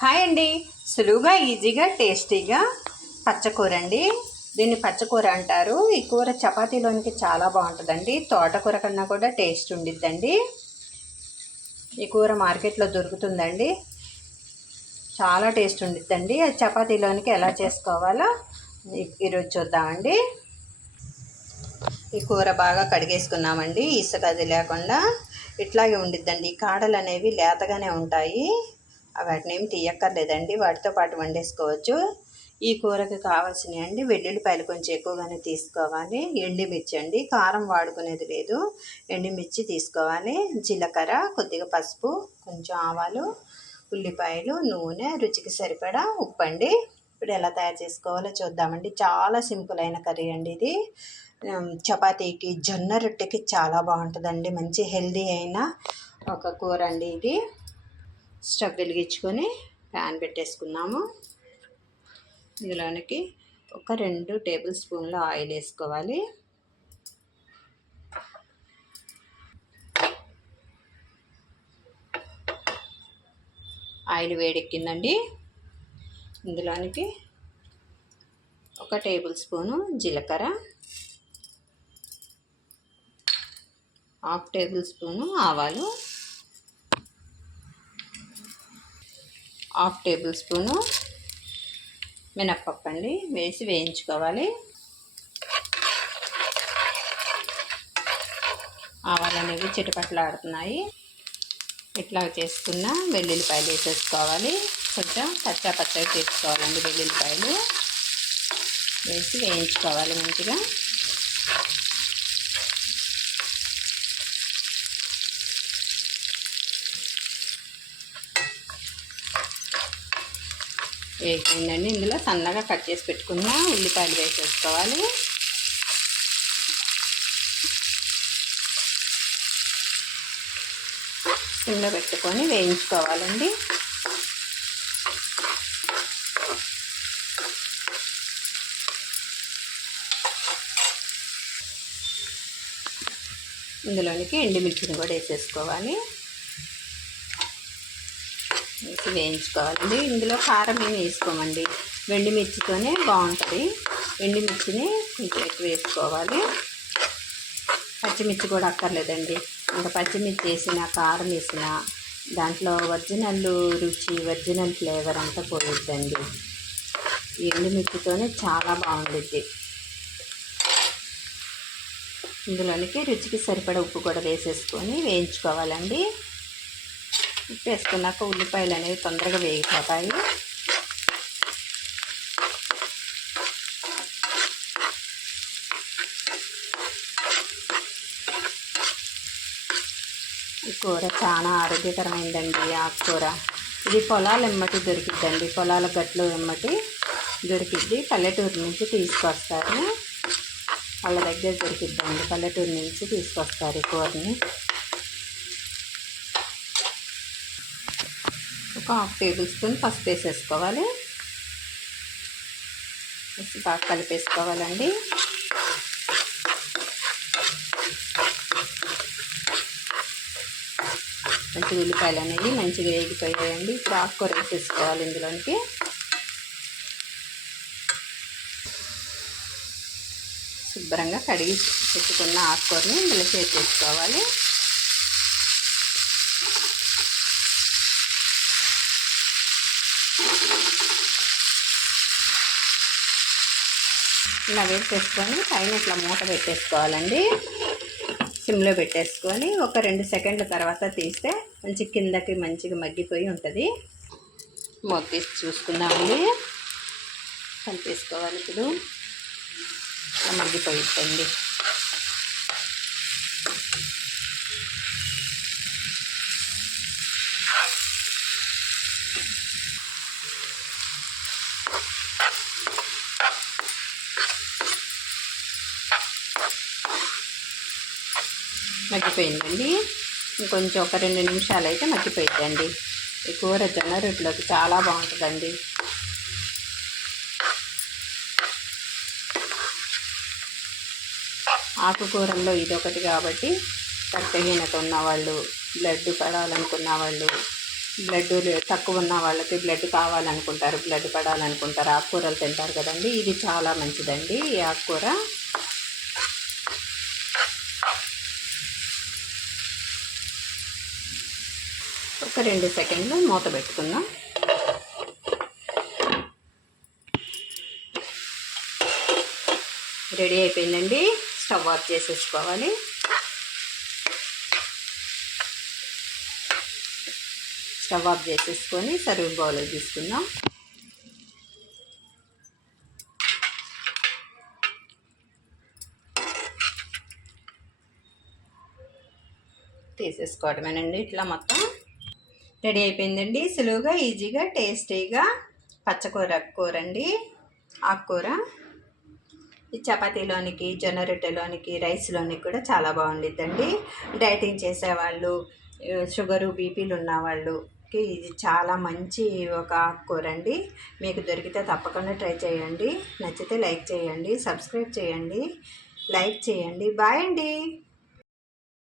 Hi అండి. సులువుగా ఈజీగా టేస్టీగా పచ్చకూర అండి. దీన్ని పచ్చకూర అంటారు. ఈ కూర చపాతీలోనికి చాలా బాగుంటుందండి. తోటకూర కన్నా కూడా టేస్ట్ ఉండిద్దండి. ఈ కూర మార్కెట్లో దొరుకుతుందండి. చాలా టేస్ట్ ఉండిద్దండి. అది చపాతీలోనికి ఎలా చేసుకోవాలో ఈరోజు చూద్దామండి. ఈ కూర బాగా కడిగేసుకున్నామండి. ఇసుక అది లేకుండా ఇట్లాగే ఉండిద్దండి. కాడలు అనేవి లేతగానే ఉంటాయి. వాటిని ఏమి తీయక్కర్లేదండి, వాటితో పాటు వండేసుకోవచ్చు. ఈ కూరకి కావాల్సినవి అండి వెల్లుల్లిపాయలు కొంచెం ఎక్కువగానే తీసుకోవాలి. ఎండుమిర్చి అండి, కారం వాడుకునేది లేదు. ఎండుమిర్చి తీసుకోవాలి. జీలకర్ర, కొద్దిగా పసుపు, కొంచెం ఆవాలు, ఉల్లిపాయలు, నూనె, రుచికి సరిపడా ఉప్పు అండి. ఇప్పుడు ఎలా తయారు చేసుకోవాలో చూద్దామండి. చాలా సింపుల్ అయిన కర్రీ అండి ఇది. చపాతీకి, జొన్న రొట్టెకి చాలా బాగుంటుందండి. మంచి హెల్దీ అయిన ఒక కూర అండి ఇది. స్టవ్ వెలిగించుకొని ప్యాన్ పెట్టేసుకున్నాము. ఇందులోనికి ఒక 2 టేబుల్ స్పూన్ల ఆయిల్ వేసుకోవాలి. ఆయిల్ వేడెక్కిందండి. ఇందులోనికి 1 టేబుల్ స్పూను జీలకర్ర, 1/2 టేబుల్ స్పూను ఆవాలు, 1/2 టేబుల్ స్పూను మినప్పప్పు అండి వేసి వేయించుకోవాలి. ఆవాలు అనేవి చిటపట్లాడుతున్నాయి. ఇట్లా చేసుకున్న వెల్లుల్లిపాయలు వేసేసుకోవాలి. కొంచెం పచ్చగా చేసుకోవాలండి. వెల్లుల్లిపాయలు వేసి వేయించుకోవాలి మంచిగా. వేసిందండి. ఇందులో సన్నగా కట్ చేసి పెట్టుకున్న ఉల్లిపాయలు వేసేసుకోవాలి. సిమ్లో పెట్టుకొని వేయించుకోవాలండి. ఇందులోనికి ఎండుమిర్చిని కూడా వేసేసుకోవాలి. వేసి వేయించుకోవాలండి. ఇందులో కారం ఏమి వేసుకోమండి, ఎండుమిర్చితోనే బాగుంటుంది. ఎండుమిర్చిని కొంచెం ఎక్కువ వేసుకోవాలి. పచ్చిమిర్చి కూడా అక్కర్లేదండి. ఇంకా పచ్చిమిర్చి వేసిన, కారం వేసిన దాంట్లో ఒరిజినల్ రుచి, ఒరిజినల్ ఫ్లేవర్ అంతా పోయిద్దండి. ఈ ఎండుమిర్చితోనే చాలా బాగుండిద్ది. ఇందులోనికి రుచికి సరిపడా ఉప్పు కూడా వేసేసుకొని వేయించుకోవాలండి. ఉప్పు వేసుకున్నాక ఉల్లిపాయలు అనేవి తొందరగా వేగిపోతాయి. ఈ కూర చాలా ఆరోగ్యకరమైందండి. ఆకుకూర ఇది పొలాల ఎమ్మటి దొరికిద్దండి. పొలాల గట్లు ఎమ్మటి దొరికిద్ది. పల్లెటూరు నుంచి తీసుకొస్తారు. వాళ్ళ దగ్గర దొరికిద్దండి. పల్లెటూరు నుంచి తీసుకొస్తారు ఈ కూరని. ఒక 1/2 టేబుల్ స్పూన్ పసుపు వేసేసుకోవాలి. బాగా కలిపేసుకోవాలండి. మంచి ఉల్లిపాయలు అనేవి మంచిగా వేగిపోయాయండి. ఇప్పుడు ఆకుకూర వేసేసుకోవాలి. ఇందులోనికి శుభ్రంగా కడిగి పెట్టుకున్న ఆకుకూరని ఇందులో వేసేసుకోవాలి. ఇలా వేసేసుకొని పైన ఇట్లా మూత పెట్టేసుకోవాలండి. సిమ్లో పెట్టేసుకొని ఒక 2 సెకండ్ల తర్వాత తీస్తే మంచి కిందకి మంచిగా మగ్గిపోయి ఉంటుంది. మూత తీసి చూసుకుందామండి. కలిపేసుకోవాలి. ఇప్పుడు మగ్గిపోయిద్దండి. మగ్గిపోయిందండి. ఇంకొంచెం ఒక 2 నిమిషాలు అయితే మగ్గిపోయిద్దండి. ఈ కూర జొన్న రొట్టెలోకి చాలా బాగుంటుందండి. ఆకుకూరల్లో ఇదొకటి కాబట్టి రక్తహీనత ఉన్నవాళ్ళు, బ్లడ్ పడాలనుకున్న వాళ్ళు బ్లడ్ తక్కువ ఉన్న వాళ్ళకి బ్లడ్ కావాలనుకుంటారు, బ్లడ్ పడాలనుకుంటారు, ఆకుకూరలు తింటారు కదండి. ఇది చాలా మంచిదండి ఈ ఆకుకూర. ఒక 2 సెకండ్లు మూత పెట్టుకుందాం. రెడీ అయిపోయిందండి. స్టవ్ ఆఫ్ చేసేసుకోవాలి. స్టవ్ ఆఫ్ చేసేసుకొని సర్వింగ్ బౌల్లో తీసుకుందాం. తీసేసుకోవడమేనండి. ఇట్లా మొత్తం రెడీ అయిపోయిందండి. సులువుగా, ఈజీగా, టేస్టీగా పచ్చకూర కూర అండి, ఆకుకూర. ఈ చపాతీలోనికి, జొన్న రొట్టెలోనికి, రైస్లోనికి కూడా చాలా బాగుండిద్దండి. డైటింగ్ చేసేవాళ్ళు, షుగరు, బీపీలు ఉన్నవాళ్ళకి ఇది చాలా మంచి ఒక ఆకుకూర అండి. మీకు దొరికితే తప్పకుండా ట్రై చేయండి. నచ్చితే లైక్ చేయండి, సబ్స్క్రైబ్ చేయండి, లైక్ చేయండి. బాయ్ అండి.